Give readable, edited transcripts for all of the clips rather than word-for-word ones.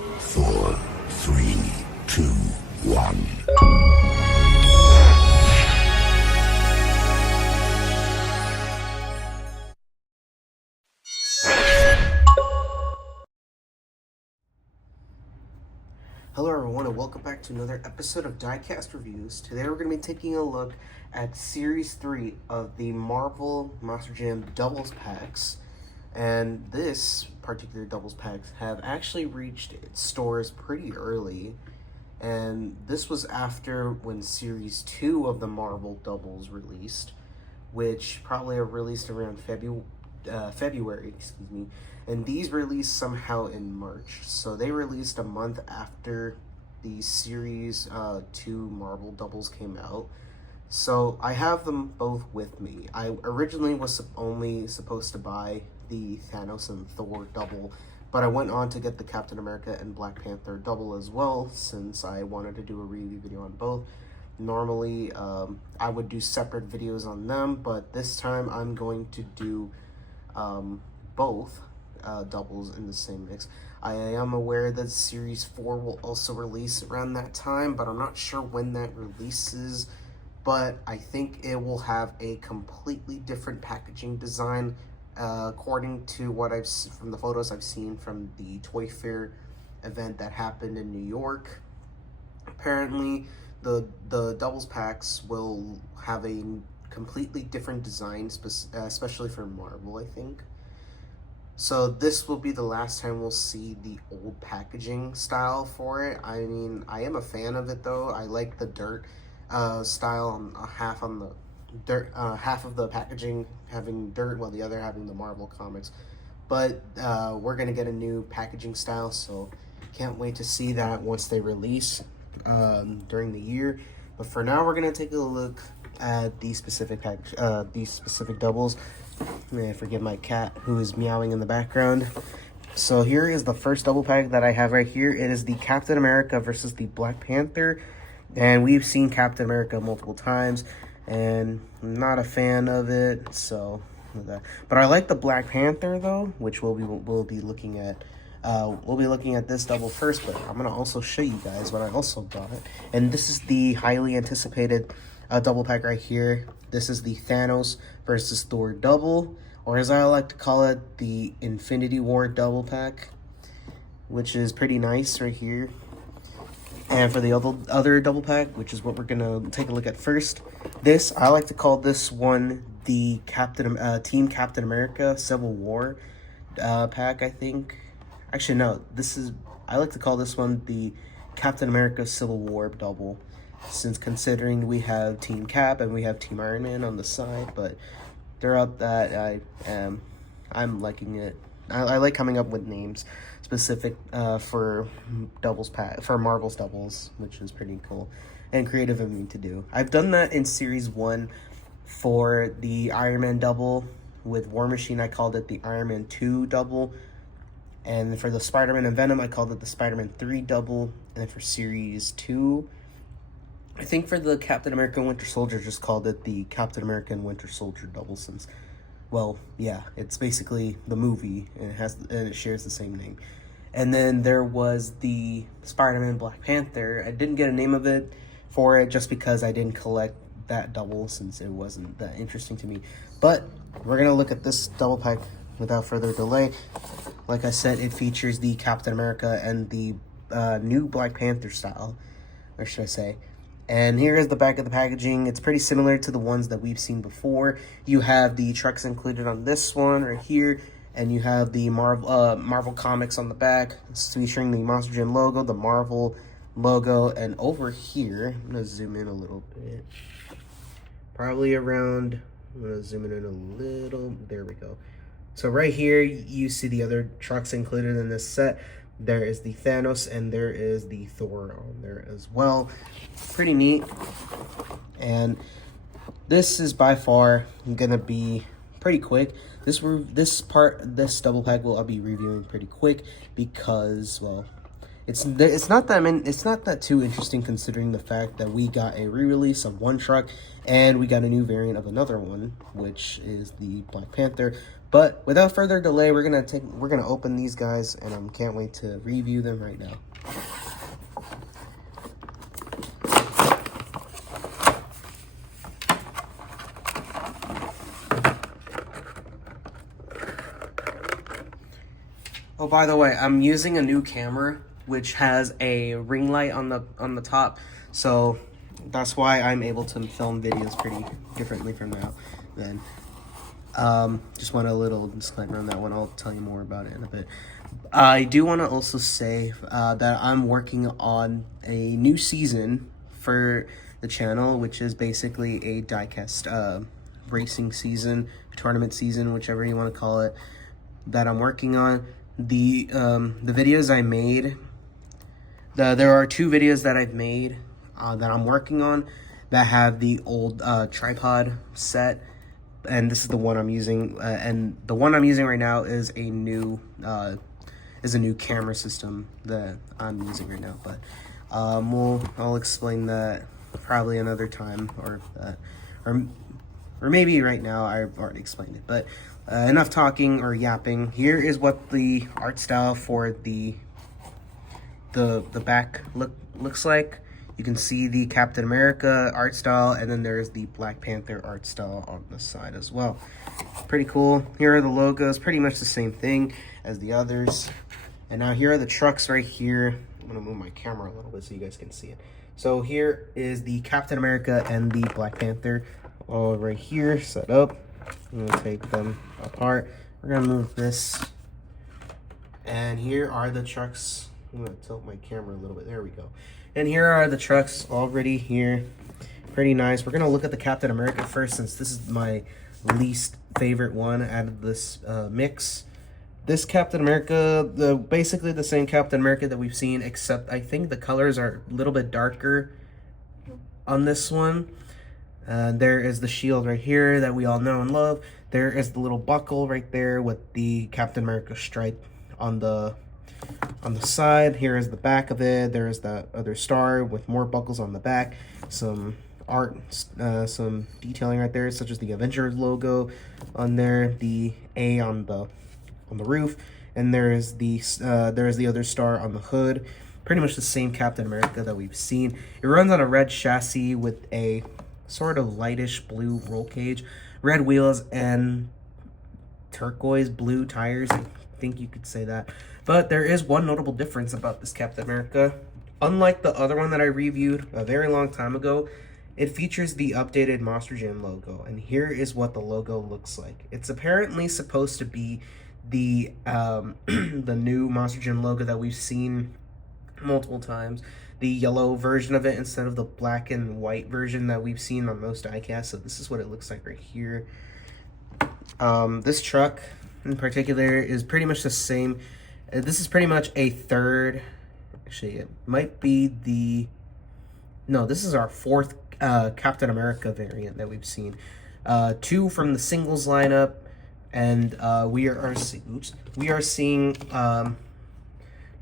4, 3, 2, 1. Hello everyone and welcome back to another episode of Diecast Reviews. Today we're going to be taking a look at Series 3 of the Marvel Monster Jam Doubles Packs. And this particular Doubles Packs have actually reached its stores pretty early. And this was after when Series 2 of the Marvel Doubles released, which probably released around February, and these released somehow in March. So they released a month after the Series 2 Marvel Doubles came out. So I have them both with me. I originally was only supposed to buy the Thanos and Thor double, but I went on to get the Captain America and Black Panther double as well, since I wanted to do a review video on both. Normally, I would do separate videos on them, but this time I'm going to do both doubles in the same mix. I am aware that Series 4 will also release around that time, but I'm not sure when that releases. But I think it will have a completely different packaging design, according to what from the photos I've seen from the Toy Fair event that happened in New York. Apparently, the doubles packs will have a completely different design, especially for Marvel, I think. So this will be the last time we'll see the old packaging style for it. I mean, I am a fan of it though. I like the dirt style, half on the dirt, half of the packaging having dirt while the other having the Marvel comics. But we're gonna get a new packaging style, so can't wait to see that once they release during the year. But for now, we're gonna take a look at these specific doubles. May I forgive my cat who is meowing in the background. So here is the first double pack that I have right here. It is the Captain America versus the Black Panther. And we've seen Captain America multiple times, and I'm not a fan of it, so but I like the Black Panther though, which we'll be looking at. We'll be looking at this double first, but I'm gonna also show you guys what I also got. And this is the highly anticipated double pack right here. This is the Thanos versus Thor double, or as I like to call it, the Infinity War double pack, which is pretty nice right here. And for the other double pack, which is what we're gonna take a look at first, this I like to call this one the Team Captain America Civil War pack. I think, actually no, I like to call this one the Captain America Civil War double, since considering we have Team Cap and we have Team Iron Man on the side. But throughout that, I'm liking it. I like coming up with names specific for Marvel's doubles, which is pretty cool and creative of me to do. I've done that in Series 1 for the Iron Man double with War Machine. I called it the Iron Man 2 double, and for the Spider-Man and Venom, I called it the Spider-Man 3 double. And then for Series 2, I think for the Captain America and Winter Soldier, just called it the Captain America and Winter Soldier double, since, well, yeah, it's basically the movie, and it shares the same name. And then there was the Spider-Man Black Panther. I didn't get a name of it for it just because I didn't collect that double, since it wasn't that interesting to me. But we're gonna look at this double pack without further delay. Like I said, it features the Captain America and the new Black Panther style, or should I say. And here is the back of the packaging. It's pretty similar to the ones that we've seen before. You have the trucks included on this one right here, and you have the Marvel Comics on the back. It's featuring the Monster Jam logo, the Marvel logo, and over here, I'm gonna zoom in a little bit. Probably around, I'm gonna zoom in a little, there we go. So right here, you see the other trucks included in this set. There is the Thanos and there is the Thor on there as well. Pretty neat. And this is by far gonna be pretty quick. This double pack I'll be reviewing pretty quick because, well, it's not that too interesting, considering the fact that we got a re-release of one truck and we got a new variant of another one, which is the Black Panther. But without further delay, we're gonna open these guys, and I can't wait to review them right now. Oh, by the way, I'm using a new camera which has a ring light on the top, so that's why I'm able to film videos pretty differently from now. Then, just want a little disclaimer on that one. I'll tell you more about it in a bit. I do want to also say that I'm working on a new season for the channel, which is basically a diecast racing season, tournament season, whichever you want to call it, that I'm working on. The videos I made, there are 2 videos that I've made that I'm working on that have the old tripod set, and this is the one I'm using, and the one I'm using right now is a new camera system that I'm using right now. But I'll explain that probably another time, or maybe right now. I've already explained it, but enough talking or yapping. Here is what the art style for the back looks like. You can see the Captain America art style, and then there's the Black Panther art style on the side as well. Pretty cool. Here are the logos, pretty much the same thing as the others. And now here are the trucks right here. I'm gonna move my camera a little bit so you guys can see it. So here is the Captain America and the Black Panther all right here set up. I'm gonna take them apart. We're gonna move this. And here are the trucks. I'm gonna tilt my camera a little bit. There we go. And here are the trucks already here. Pretty nice. We're gonna look at the Captain America first, since this is my least favorite one out of this mix. This Captain America, basically the same Captain America that we've seen, except I think the colors are a little bit darker on this one. There is the shield right here that we all know and love. There is the little buckle right there with the Captain America stripe on the side. Here is the back of it. There is that other star with more buckles on the back. Some art, some detailing right there, such as the Avengers logo on there, the A on the roof, and there is the other star on the hood. Pretty much the same Captain America that we've seen. It runs on a red chassis with a sort of lightish blue roll cage, red wheels, and turquoise blue tires. I think you could say that. But there is one notable difference about this Captain America. Unlike the other one that I reviewed a very long time ago, it features the updated Monster Jam logo, and here is what the logo looks like. It's apparently supposed to be the the new Monster Jam logo that we've seen multiple times, the yellow version of it instead of the black and white version that we've seen on most diecasts. So this is what it looks like right here. This truck in particular is pretty much the same. This is pretty much a third, actually it might be this is our 4th Captain America variant that we've seen. 2 from the singles lineup, and we are seeing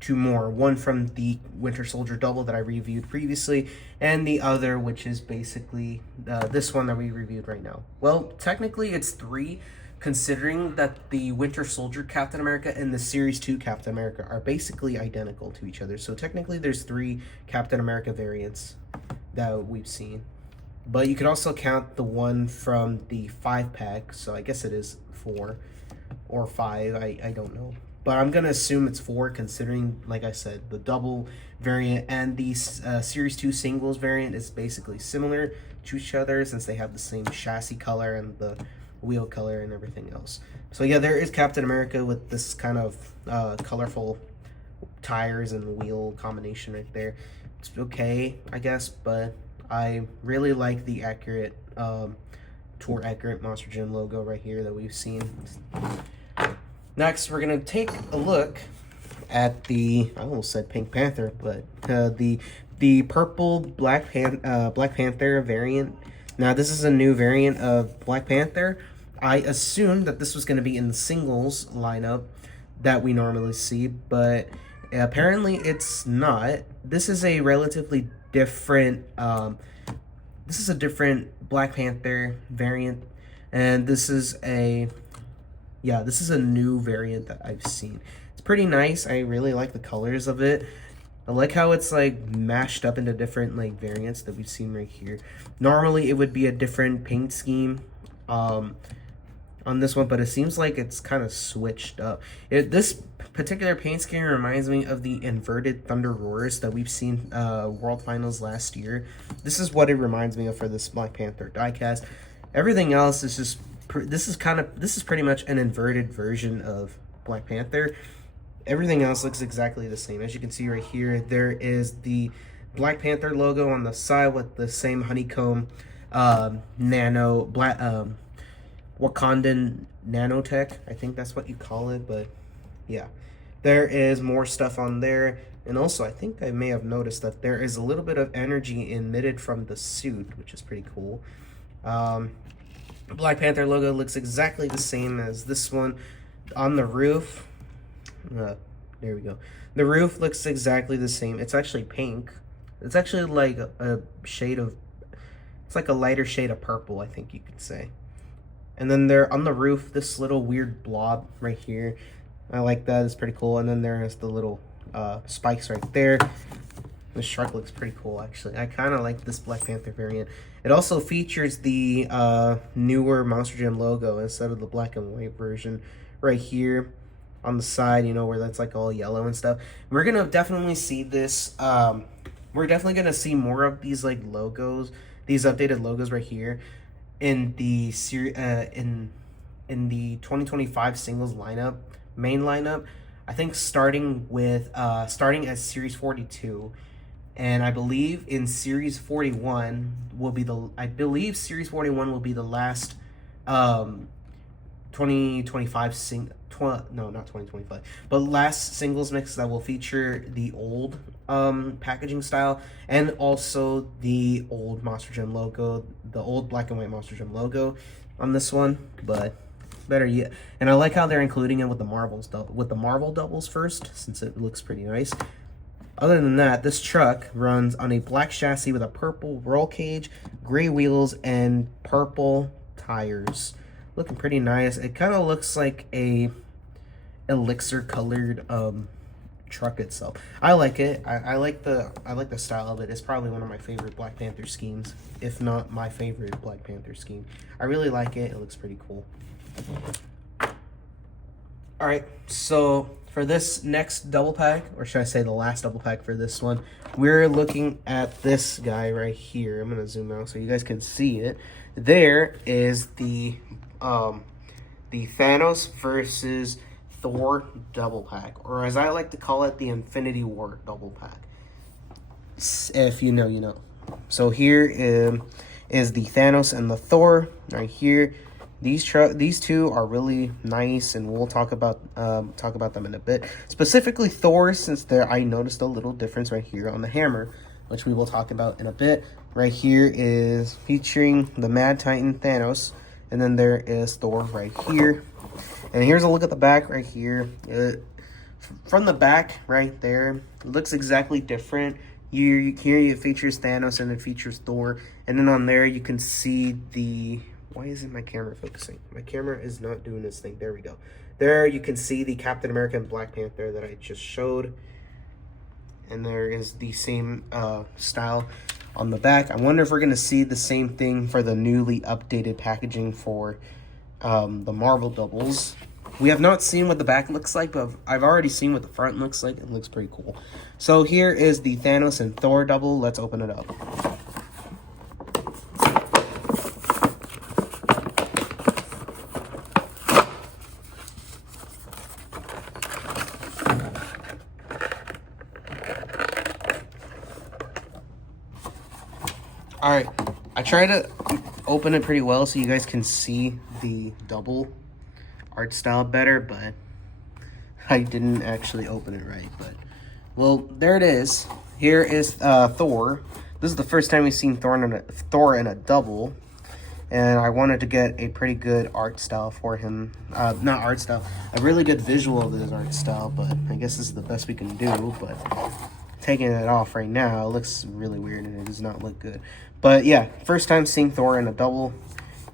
2 more. One from the Winter Soldier double that I reviewed previously, and the other, which is basically this one that we reviewed right now. Well, technically it's 3, considering that the Winter Soldier Captain America and the Series 2 Captain America are basically identical to each other. So technically there's 3 Captain America variants that we've seen. But you could also count the one from the 5-pack, so I guess it is 4 or 5, I don't know. But I'm going to assume it's 4, considering, like I said, the double variant and the Series 2 singles variant is basically similar to each other, since they have the same chassis color and the wheel color and everything else. So yeah, there is Captain America with this kind of colorful tires and wheel combination right there. It's okay, I guess, but I really like the accurate tour accurate Monster Jam logo right here that we've seen. Next, we're gonna take a look at the, I almost said Pink Panther, but the purple Black Panther variant. Now, this is a new variant of Black Panther. I assumed that this was going to be in the singles lineup that we normally see, but apparently it's not. This is a relatively different, different Black Panther variant, and this is a Yeah, this is a new variant that I've seen. It's pretty nice. I really like the colors of it. I like how it's like mashed up into different like variants that we've seen right here. Normally it would be a different paint scheme on this one, but it seems like it's kind of switched up. This particular paint scheme reminds me of the inverted Thunder Roars that we've seen World Finals last year. This is what it reminds me of for this Black Panther diecast. Everything else is just this is pretty much an inverted version of Black Panther. Everything else looks exactly the same. As you can see right here, there is the Black Panther logo on the side with the same honeycomb nano black Wakandan nanotech. I think that's what you call it, but yeah. There is more stuff on there. And also, I think I may have noticed that there is a little bit of energy emitted from the suit, which is pretty cool. Black Panther logo looks exactly the same as this one. On the roof, there we go. The roof looks exactly the same. It's actually pink. It's actually like a shade of, it's like a lighter shade of purple, I think you could say. And then there on the roof, this little weird blob right here. I like that. It's pretty cool. And then there's the little spikes right there. The shark looks pretty cool, actually. I kind of like this Black Panther variant. It also features the newer Monster Jam logo instead of the black and white version right here on the side, you know, where that's like all yellow and stuff. We're going to definitely see this. We're definitely going to see more of these like logos, these updated logos right here in the in the 2025 singles lineup, main lineup. I think starting at Series 42. And I believe in Series 41 will be the Series 41 will be the last 2025 not 2025, but last singles mix that will feature the old packaging style and also the old Monster Jam logo, the old black and white Monster Jam logo on this one, but better yet. And I like how they're including it with the Marvel doubles first, since it looks pretty nice. Other than that, this truck runs on a black chassis with a purple roll cage, gray wheels, and purple tires. Looking pretty nice. It kind of looks like a elixir colored truck itself. I like it. I like the style of it. It's probably one of my favorite Black Panther schemes, if not my favorite Black Panther scheme. I really like it. It looks pretty cool. All right, so for this next double pack, or should I say the last double pack for this one, we're looking at this guy right here. I'm gonna zoom out so you guys can see it. There is the Thanos versus Thor double pack, or as I like to call it, the Infinity War double pack. If you know, you know. So here is the Thanos and the Thor right here. These two are really nice, and we'll talk about them in a bit. Specifically Thor, since I noticed a little difference right here on the hammer, which we will talk about in a bit. Right here is featuring the Mad Titan Thanos, and then there is Thor right here. And here's a look at the back right here. From the back right there, it looks exactly different. Here it features Thanos and it features Thor, and then on there you can see the. Why isn't my camera focusing? My camera is not doing this thing. There we go. There you can see the Captain America and Black Panther that I just showed. And there is the same style on the back. I wonder if we're going to see the same thing for the newly updated packaging for the Marvel doubles. We have not seen what the back looks like, but I've already seen what the front looks like. It looks pretty cool. So here is the Thanos and Thor double. Let's open it up. All right, I try to open it pretty well so you guys can see the double art style better, but I didn't actually open it right. But well, there it is. Here is Thor. This is the first time we've seen Thor in a double, and I wanted to get a pretty good art style for him. Not art style, a really good visual of his art style. But I guess this is the best we can do. But taking it off right now, it looks really weird and it does not look good. But yeah, first time seeing Thor in a double.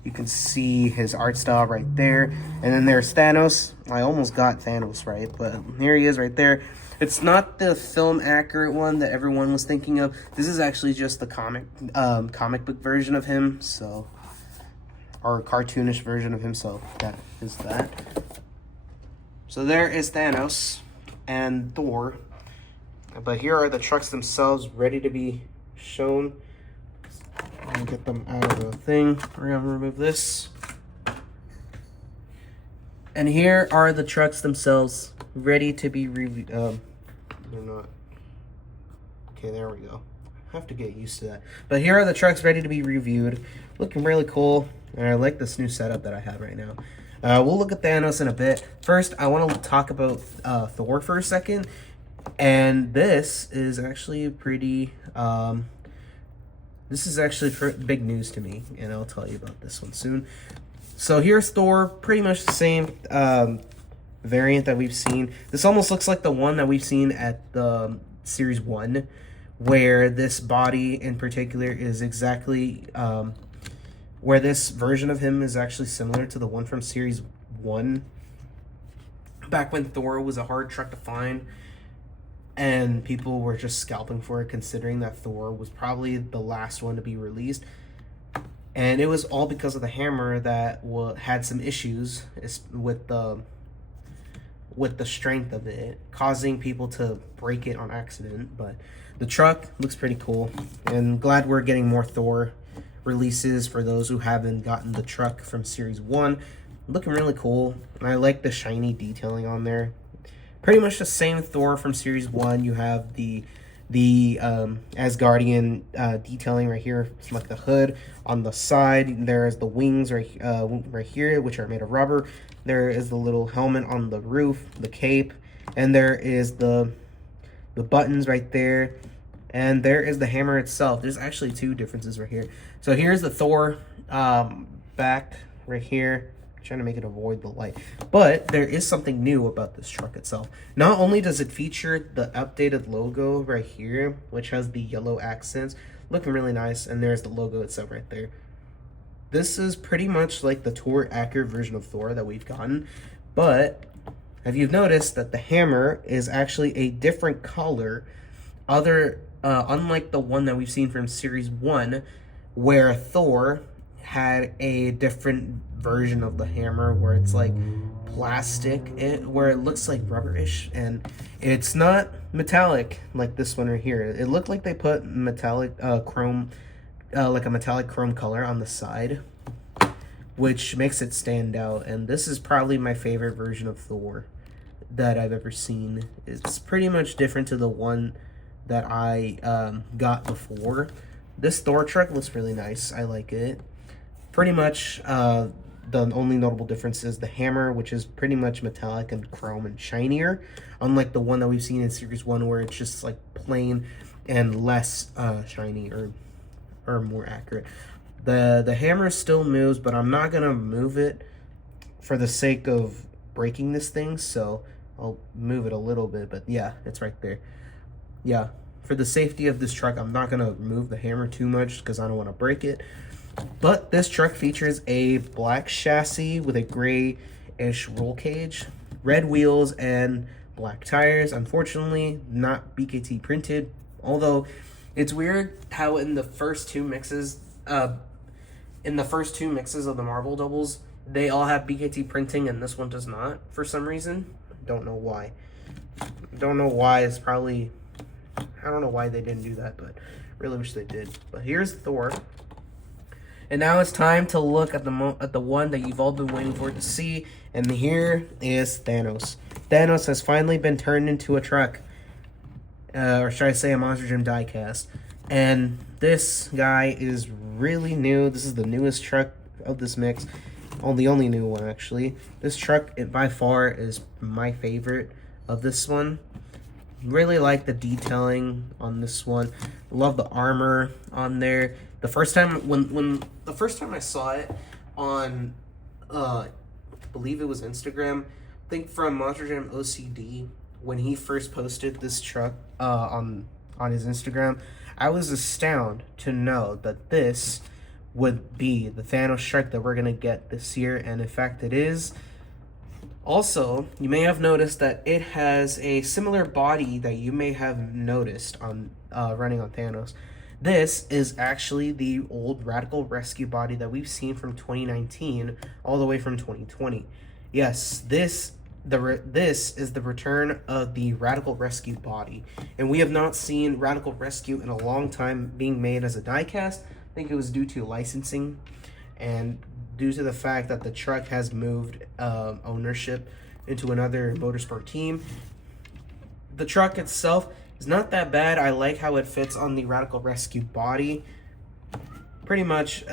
You can see his art style right there. And then there's Thanos. I almost got Thanos right, but here he is right there. It's not the film accurate one that everyone was thinking of. This is actually just the comic book version of him, so, or cartoonish version of him, so that is that. So there is Thanos and Thor. But here are the trucks themselves ready to be shown. I'll get them out of the thing. We're gonna remove this. And here are the trucks themselves ready to be reviewed. They're not. Okay, there we go. I have to get used to that. But here are the trucks ready to be reviewed. Looking really cool. And I like this new setup that I have right now. We'll look at Thanos in a bit. First, I want to talk about Thor for a second. And this is actually pretty... this is actually big news to me. And I'll tell you about this one soon. So here's Thor. Pretty much the same variant that we've seen. This almost looks like the one that we've seen at the Series 1. Where this body in particular is exactly... where this version of him is actually similar to the one from Series 1. Back when Thor was a hard truck to find. And people were just scalping for it, considering that Thor was probably the last one to be released. And it was all because of the hammer that had some issues with the strength of it, causing people to break it on accident. But the truck looks pretty cool. And glad we're getting more Thor releases for those who haven't gotten the truck from Series 1. Looking really cool. And I like the shiny detailing on there. Pretty much the same Thor from Series 1. You have the Asgardian detailing right here. It's like the hood on the side. There's the wings right here, which are made of rubber. There is the little helmet on the roof, the cape, and there is the buttons right there. And there is the hammer itself. There's actually two differences right here. So here's the Thor back right here. Trying to make it avoid the light. But there is something new about this truck itself. Not only does it feature the updated logo right here, which has the yellow accents, looking really nice, and there's the logo itself right there. This is pretty much like the tour accurate version of Thor that we've gotten, but have you noticed that the hammer is actually a different color, unlike the one that we've seen from Series 1, where Thor had a different version of the hammer where it's like plastic, where it looks like rubberish, and it's not metallic like this one right here. It looked like they put metallic chrome, like a metallic chrome color on the side, which makes it stand out. And this is probably my favorite version of Thor that I've ever seen. It's pretty much different to the one that I got before. This Thor truck looks really nice. I like it. Pretty much the only notable difference is the hammer, which is pretty much metallic and chrome and shinier, unlike the one that we've seen in Series 1 where it's just like plain and less shiny or more accurate. The hammer still moves, but I'm not gonna move it for the sake of breaking this thing, so I'll move it a little bit. But yeah, it's right there. Yeah, for the safety of this truck, I'm not gonna move the hammer too much because I don't want to break it. But this truck features a black chassis with a grayish roll cage, red wheels, and black tires. Unfortunately, not BKT printed. Although it's weird how in the first two mixes of the Marvel doubles, they all have BKT printing and this one does not for some reason. Don't know why. Don't know why. It's probably, I don't know why they didn't do that, but really wish they did. But here's Thor. And now it's time to look at the one that you've all been waiting for to see. And here is Thanos. Thanos has finally been turned into a truck. Or should I say a Monster Jam diecast. And this guy is really new. This is the newest truck of this mix. Oh, the only new one, actually. This truck, by far, is my favorite of this one. Really like the detailing on this one. Love the armor on there. The first time the first time I saw it on I believe it was Instagram, I think from Monster Jam OCD, when he first posted this truck on his Instagram, I was astounded to know that this would be the Thanos truck that we're gonna get this year, and in fact it is. Also, you may have noticed that it has a similar body that you may have noticed on running on Thanos. This is actually the old Radical Rescue body that we've seen from 2019 all the way from 2020. Yes, this is the return of the Radical Rescue body, and we have not seen Radical Rescue in a long time being made as a diecast. I think it was due to licensing and due to the fact that the truck has moved ownership into another motorsport team. The truck itself is not that bad. I like how it fits on the Radical Rescue body. Pretty much,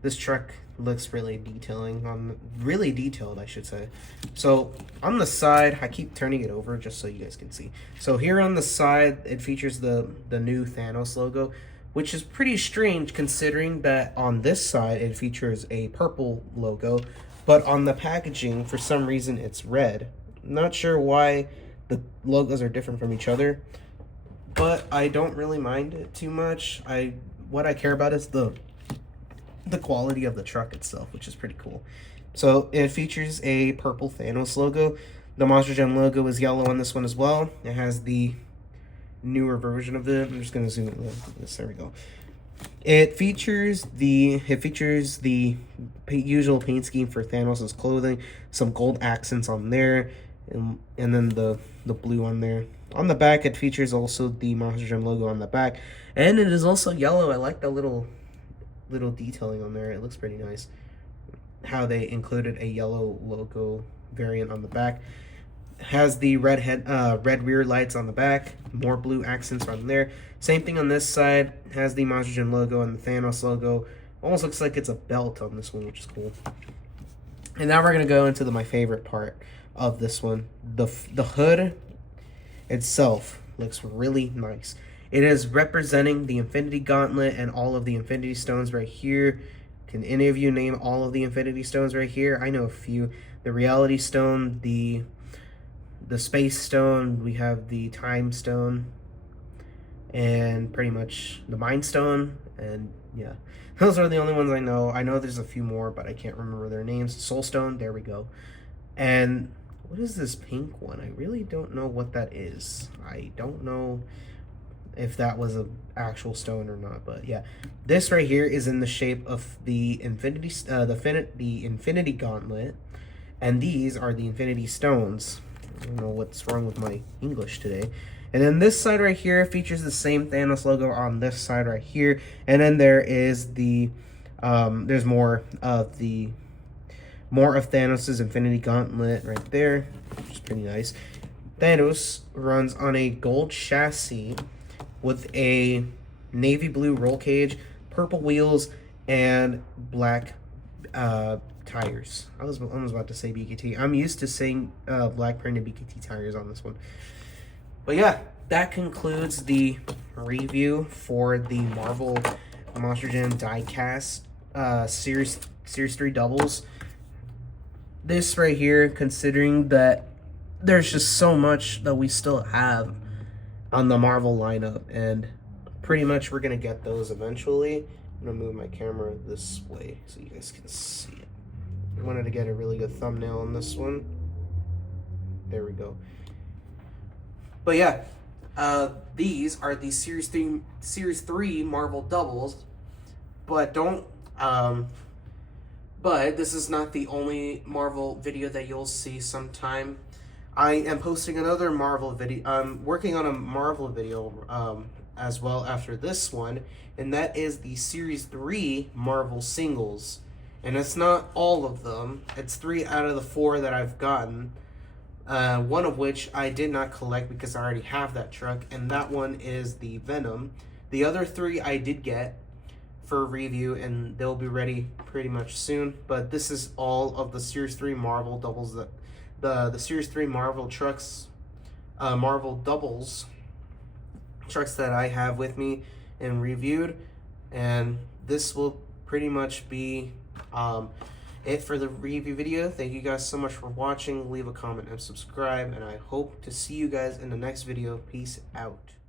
this truck looks really detailed, I should say. So on the side, I keep turning it over just so you guys can see. So here on the side, it features the new Thanos logo, which is pretty strange considering that on this side it features a purple logo, but on the packaging for some reason it's red. Not sure why the logos are different from each other, but I don't really mind it too much. What I care about is the quality of the truck itself, which is pretty cool. So it features a purple Thanos logo. The Monster Jam logo is yellow on this one as well. It has the newer version of it. I'm just gonna zoom in this. There we go. It features the usual paint scheme for Thanos' clothing, some gold accents on there, and then the blue on there. On the back, it features also the Monster Jam logo on the back, and it is also yellow. I like the little detailing on there. It looks pretty nice how they included a yellow logo variant on the back. Has the red rear lights on the back, more blue accents on there. Same thing on this side, has the Monster Jam logo and the Thanos logo. Almost looks like it's a belt on this one, which is cool. And now we're gonna go into my favorite part of this one. The hood itself looks really nice. It is representing the Infinity Gauntlet and all of the Infinity Stones right here. Can any of you name all of the Infinity Stones right here? I know a few. The Reality Stone, the Space Stone, we have the Time Stone, and pretty much the Mind Stone, and yeah. Those are the only ones I know. I know there's a few more, but I can't remember their names. Soul Stone, there we go. And what is this pink one? I really don't know what that is. I don't know if that was an actual stone or not, but yeah. This right here is in the shape of the Infinity Gauntlet, and these are the Infinity Stones. I don't know what's wrong with my English today. And then this side right here features the same Thanos logo on this side right here. And then there is the there's more of Thanos' Infinity Gauntlet right there, which is pretty nice. Thanos runs on a gold chassis with a navy blue roll cage, purple wheels, and black tires. I was about to say BKT. I'm used to saying Black Panther and BKT tires on this one. But yeah, that concludes the review for the Marvel Monster Jam Diecast Series 3 doubles. This right here, considering that there's just so much that we still have on the Marvel lineup, and pretty much we're gonna get those eventually. I'm gonna move my camera this way so you guys can see it. I wanted to get a really good thumbnail on this one. There we go. But yeah, these are the Series 3 Marvel doubles, but but this is not the only Marvel video that you'll see sometime. I am posting another Marvel video. I'm working on a Marvel video as well after this one, and that is the Series 3 Marvel singles. And it's not all of them. It's 3 out of the 4 that I've gotten. One of which I did not collect because I already have that truck, and that one is the Venom. The other 3 I did get for review, and they'll be ready pretty much soon. But this is all of the Series 3 Marvel doubles that the Series 3 Marvel trucks, Marvel doubles trucks that I have with me and reviewed, and this will pretty much be it for the review video. Thank you guys so much for watching. Leave a comment and subscribe, and I hope to see you guys in the next video. Peace out.